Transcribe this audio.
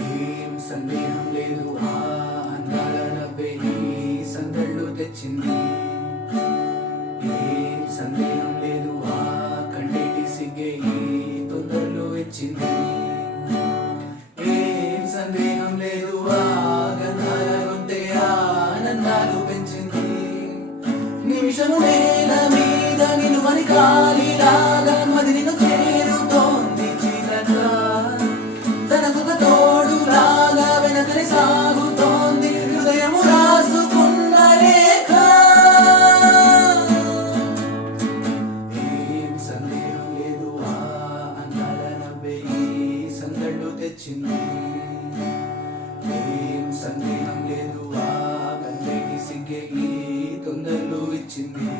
ఏం సందేహం లేదు ఆ అందాల నవ్వే నీ సందళ్ళు తెచ్చింది. ఏం సందేహం లేదు ఆ కంటిటి సిగ్గే ఈ తొందరలో ఇచ్చింది. ఏం సందేహం లేదు ఆ గంధాల గొంతే ఆనందాలు పెంచింది. నిమిషము నేల మీద నిన్ను మరి కాలిలాగా మది నిన్ను చేరుతోంది చిలక. తనకు తోడులాగా వెనకనే సాగుతోంది హృదయము రాసుకున్న రేఖ. ఏం సందేహం లేదు ఆ అందాల నవ్వే ఈ సందళ్ళు తెచ్చింది. ఏం సందేహం లేదు ఆ కంటికి సిగ్గే ఈ తొందరలు ఇచ్చింది.